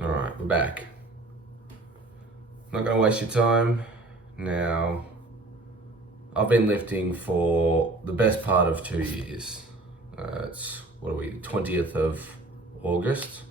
Alright, we're back. Not gonna waste your time. Now, I've been lifting for the best part of 2 years. It's, 20th of August.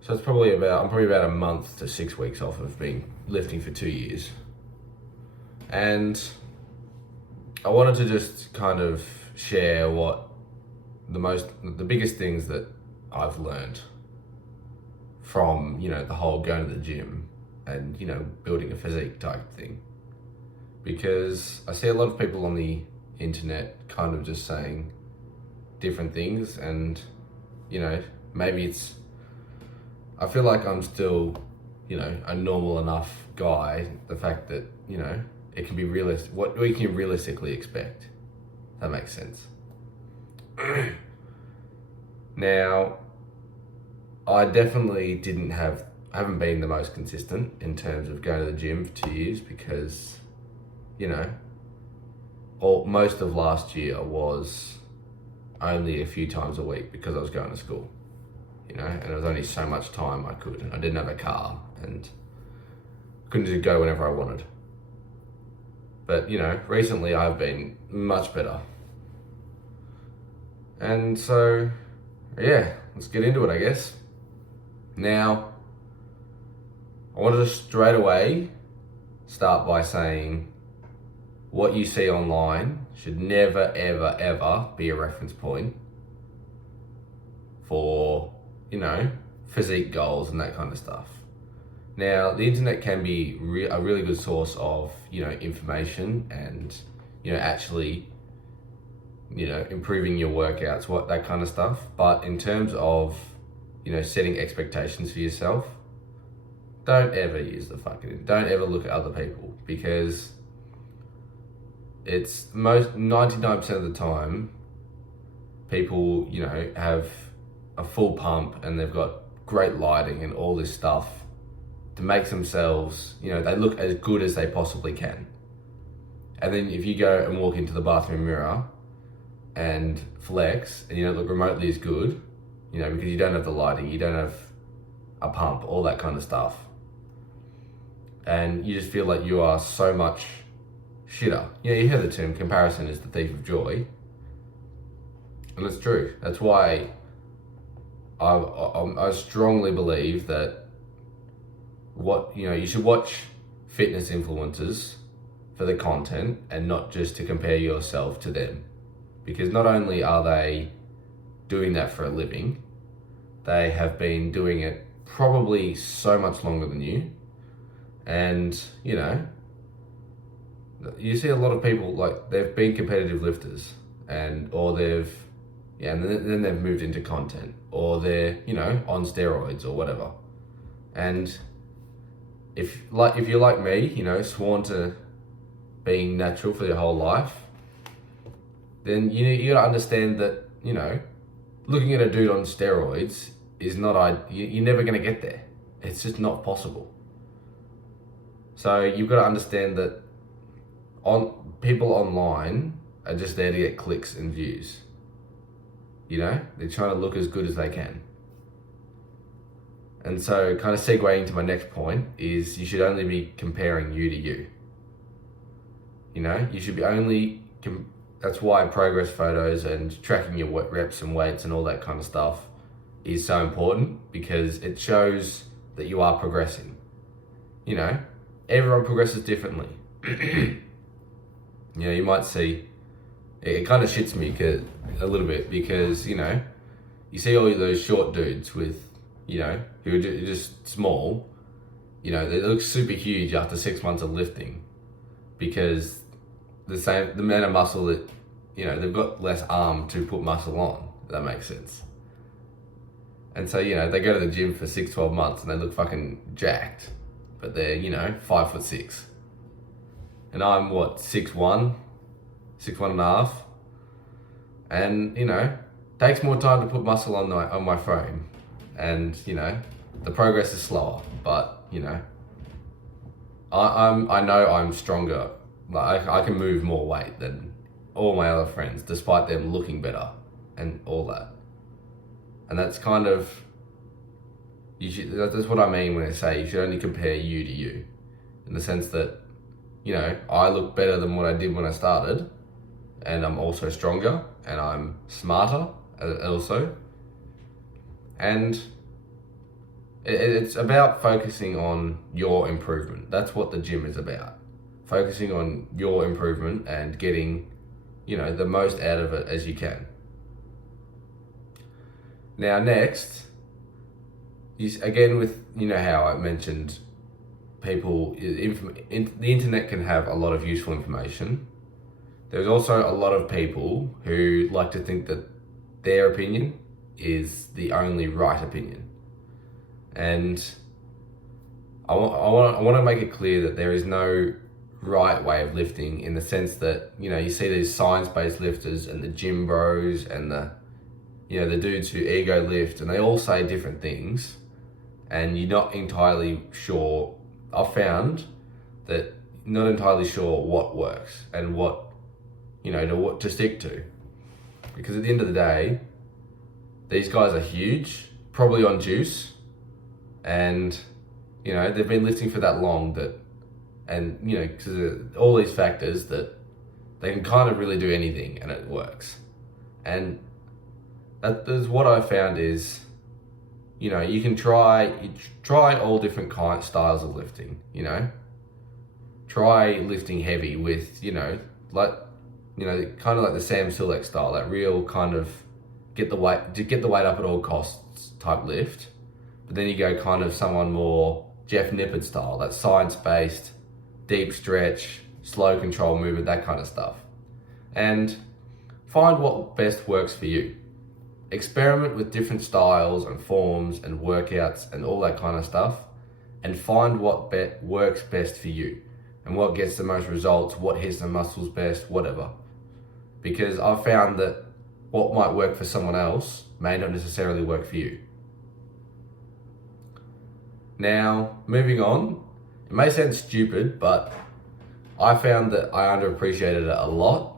So I'm probably about a month to 6 weeks off of being lifting for 2 years. And I wanted to just kind of share what the biggest things that I've learned from, the whole going to the gym and, building a physique type thing. Because I see a lot of people on the internet kind of just saying different things and, maybe I feel like I'm still, a normal enough guy. The fact that, it can be realistic, what we can realistically expect. That makes sense. Now, I definitely haven't been the most consistent in terms of going to the gym for 2 years because, most of last year was only a few times a week because I was going to school, and there was only so much time I could. I didn't have a car and couldn't just go whenever I wanted. But, recently I've been much better. And so, yeah, let's get into it, I guess. Now, I wanted to straight away start by saying what you see online should never, ever, ever be a reference point for, physique goals and that kind of stuff. Now, the internet can be a really good source of, information and, actually, improving your workouts, that kind of stuff. But in terms of, setting expectations for yourself, don't ever don't ever look at other people, because it's 99% of the time, people, have a full pump and they've got great lighting and all this stuff to make themselves, they look as good as they possibly can. And then if you go and walk into the bathroom mirror and flex and you don't look remotely as good, because you don't have the lighting, you don't have a pump, all that kind of stuff. And you just feel like you are so much shitter. You hear the term, comparison is the thief of joy. And it's true. That's why I strongly believe that you should watch fitness influencers for the content and not just to compare yourself to them. Because not only are they doing that for a living, they have been doing it probably so much longer than you. And, you see a lot of people, like, they've been competitive lifters and then they've moved into content, or they're, on steroids or whatever. And if you're like me, sworn to being natural for your whole life, then you gotta understand that, looking at a dude on steroids is you're never gonna get there. It's just not possible. So you've got to understand that people online are just there to get clicks and views. They're trying to look as good as they can. And so kind of segueing to my next point is you should only be comparing you to you. You should be that's why progress photos and tracking your reps and weights and all that kind of stuff is so important, because it shows that you are progressing. Everyone progresses differently. You might see, it kind of shits me a little bit because, you see all those short dudes with, who are just small, they look super huge after 6 months of lifting, because the amount of muscle that, they've got less arm to put muscle on, if that makes sense. And so, they go to the gym for 12 months and they look fucking jacked, but they're, 5'6". And I'm 6'1", 6'1.5". And, takes more time to put muscle on my frame. And, the progress is slower, but, I know I'm stronger. Like, I can move more weight than all my other friends, despite them looking better and all that. And that's kind of That's what I mean when I say you should only compare you to you, in the sense that, I look better than what I did when I started, and I'm also stronger, and I'm smarter also. And it's about focusing on your improvement. That's what the gym is about. Focusing on your improvement and getting, the most out of it as you can. Now, next, again with, how I mentioned people, the internet can have a lot of useful information. There's also a lot of people who like to think that their opinion is the only right opinion. And I want to make it clear that there is no right way of lifting, in the sense that, you see these science-based lifters and the gym bros and the dudes who ego lift, and they all say different things, and you're not entirely sure. I've found that not entirely sure what works and what to stick to, because at the end of the day, these guys are huge, probably on juice, and they've been lifting for that long because of all these factors, that they can kind of really do anything and it works. And that's what I found is, you can try all different styles of lifting. Try lifting heavy with kind of like the Sam Sulek style, that real kind of get the weight up at all costs type lift. But then you go kind of someone more Jeff Nippard style, that science-based, deep stretch, slow control movement, that kind of stuff. And find what best works for you. Experiment with different styles and forms and workouts and all that kind of stuff, and find what works best for you and what gets the most results, what hits the muscles best, whatever. Because I've found that what might work for someone else may not necessarily work for you. Now, moving on, it may sound stupid, but I found that I underappreciated it a lot,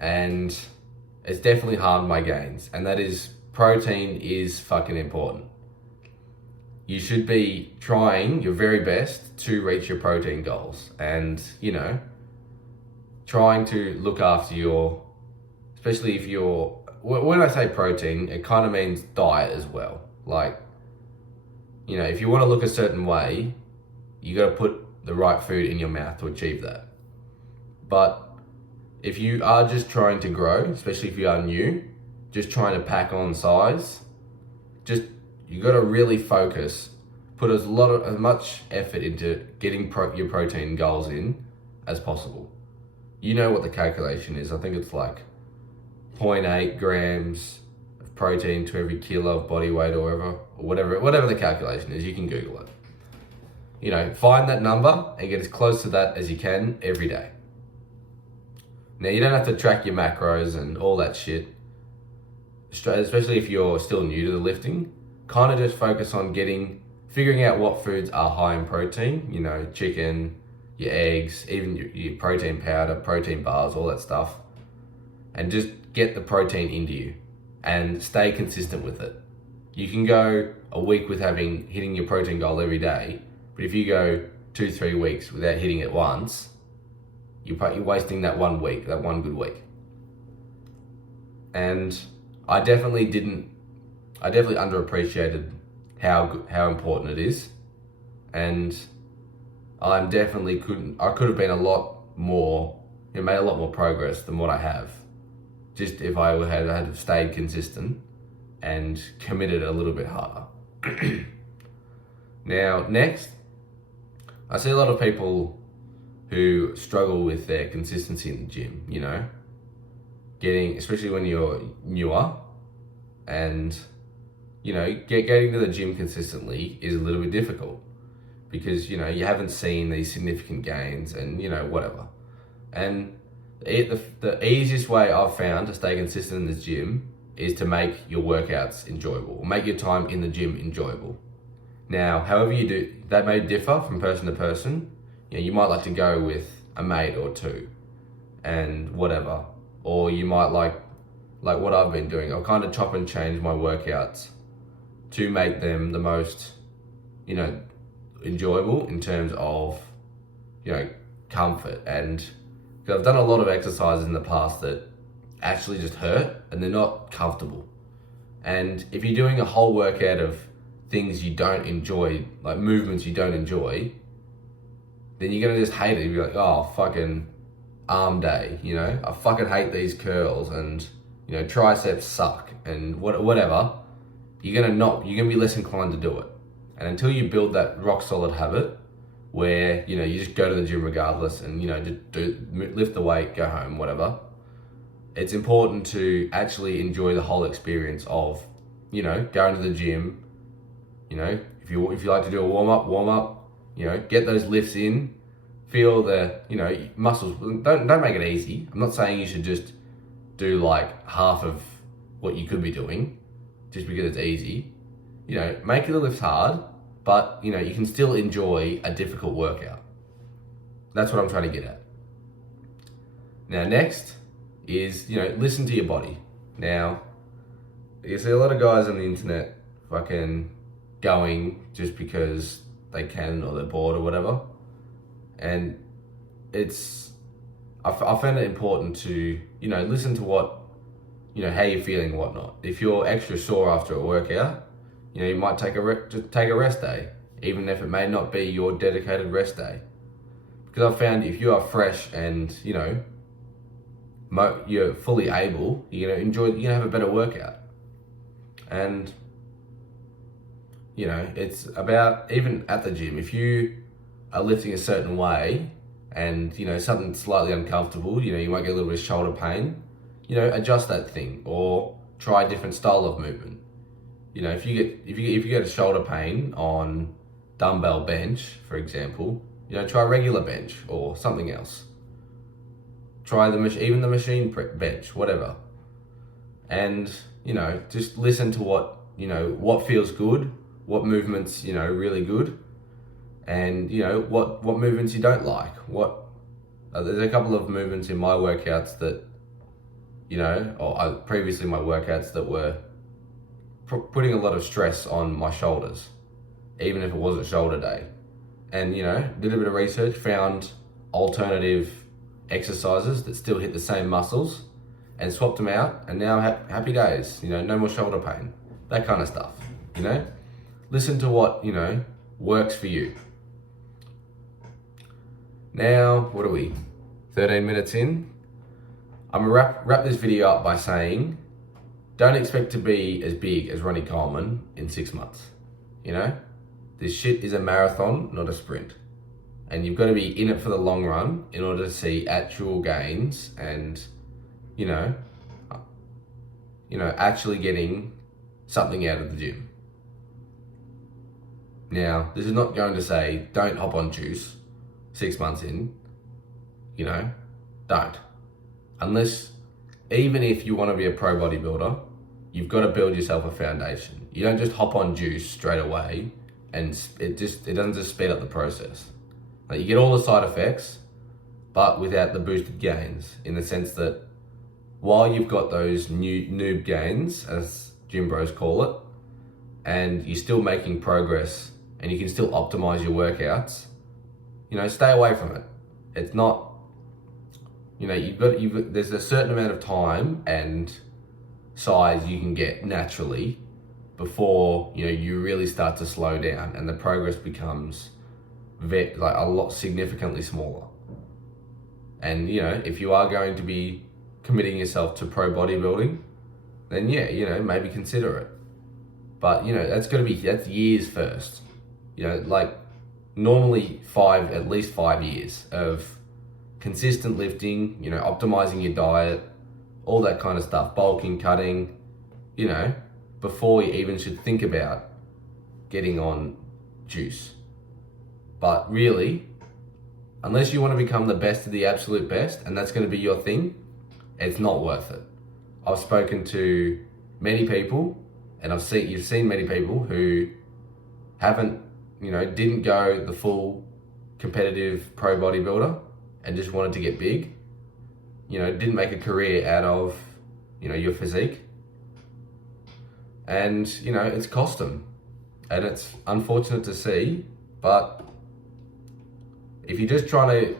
and it's definitely harmed my gains, and that is, protein is fucking important. You should be trying your very best to reach your protein goals, and trying to look after especially if when I say protein, it kind of means diet as well. Like, if you want to look a certain way, you got to put the right food in your mouth to achieve that. But if you are just trying to grow, especially if you are new, just trying to pack on size, you got to really focus, put as much effort into getting your protein goals in as possible. You know what the calculation is. I think it's like 0.8 grams of protein to every kilo of body weight, or whatever the calculation is. You can Google it. Find that number and get as close to that as you can every day. Now, you don't have to track your macros and all that shit, especially if you're still new to the lifting. Kind of just focus on figuring out what foods are high in protein, chicken, your eggs, even your protein powder, protein bars, all that stuff. And just get the protein into you and stay consistent with it. You can go a week with hitting your protein goal every day, but if you go 2-3 weeks without hitting it once, you're wasting that 1 week, that one good week. And I definitely underappreciated how important it is, and I could have been a lot more, made a lot more progress than what I have, just if I had stayed consistent and committed a little bit harder. Now, next, I see a lot of people who struggle with their consistency in the gym, especially when you're newer, and getting to the gym consistently is a little bit difficult, because you haven't seen these significant gains and whatever. And the easiest way I've found to stay consistent in the gym is to make your workouts enjoyable, or make your time in the gym enjoyable. Now, however you do, that may differ from person to person. You might like to go with a mate or two and whatever, or you might like what I've been doing. I'll kind of chop and change my workouts to make them the most enjoyable in terms of, comfort. And 'cause I've done a lot of exercises in the past that actually just hurt and they're not comfortable. And if you're doing a whole workout of things you don't enjoy, like movements you don't enjoy, then you're gonna just hate it. You'll be like, oh, fucking arm day, I fucking hate these curls, and triceps suck, and whatever. You're gonna be less inclined to do it. And until you build that rock solid habit where you just go to the gym regardless, and just lift the weight, go home, whatever. It's important to actually enjoy the whole experience of going to the gym. If you like to do a warm up, get those lifts in, feel the muscles. Don't make it easy. I'm not saying you should just do like half of what you could be doing just because it's easy. Make the lifts hard, but you can still enjoy a difficult workout. That's what I'm trying to get at. Now next is listen to your body. Now you see a lot of guys on the internet fucking going just because they can, or they're bored or whatever, and I find it important to listen to what how you're feeling and whatnot. If you're extra sore after a workout, you might take a rest day, even if it may not be your dedicated rest day. Because I've found if you are fresh and you're fully able, you're gonna have a better workout. And it's about, even at the gym, if you are lifting a certain way and something slightly uncomfortable, you might get a little bit of shoulder pain, adjust that thing, or try a different style of movement. If you get a shoulder pain on dumbbell bench, for example, try regular bench or something else. Try even the machine bench, whatever. And just listen to what feels good, what movements really good, and what movements you don't like. There's a couple of movements in my workouts that previously my workouts that were putting a lot of stress on my shoulders, even if it wasn't shoulder day. And did a bit of research, found alternative exercises that still hit the same muscles, and swapped them out, and now happy days. No more shoulder pain, that kind of stuff. Listen to what works for you. Now, what are we? 13 minutes in. I'm gonna wrap this video up by saying, don't expect to be as big as Ronnie Coleman in 6 months. This shit is a marathon, not a sprint. And you've got to be in it for the long run in order to see actual gains and, actually getting something out of the gym. Now, this is not going to say, don't hop on juice 6 months in. Don't. Unless, even if you want to be a pro bodybuilder, you've got to build yourself a foundation. You don't just hop on juice straight away, and it doesn't just speed up the process. Like, you get all the side effects, but without the boosted gains, in the sense that while you've got those noob gains, as gym bros call it, and you're still making progress, and you can still optimize your workouts, stay away from it. It's not, there's a certain amount of time and size you can get naturally before you really start to slow down, and the progress becomes a lot significantly smaller. And if you are going to be committing yourself to pro bodybuilding, then maybe consider it. But that's years first. Normally at least 5 years of consistent lifting, optimizing your diet, all that kind of stuff, bulking, cutting, before you even should think about getting on juice. But really, unless you want to become the best of the absolute best, and that's going to be your thing, it's not worth it. I've spoken to many people, and you've seen many people who didn't go the full competitive pro bodybuilder and just wanted to get big, didn't make a career out of, your physique. And, it's cost them. And it's unfortunate to see, but if you're just trying to,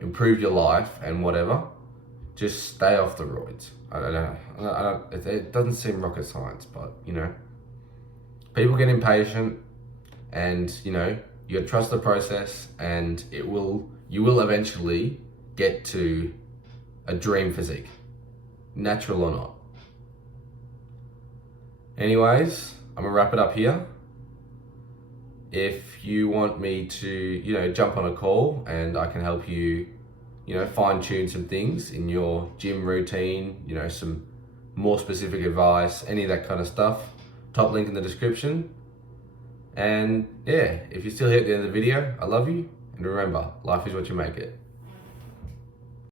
improve your life and whatever, just stay off the roids. I don't know. It doesn't seem rocket science, but, people get impatient and, you gotta trust the process, and you will eventually get to a dream physique, natural or not. Anyways, I'm gonna wrap it up here. If you want me to, jump on a call and I can help you, fine tune some things in your gym routine, some more specific advice, any of that kind of stuff, top link in the description. And yeah, if you're still here at the end of the video, I love you. And remember, life is what you make it.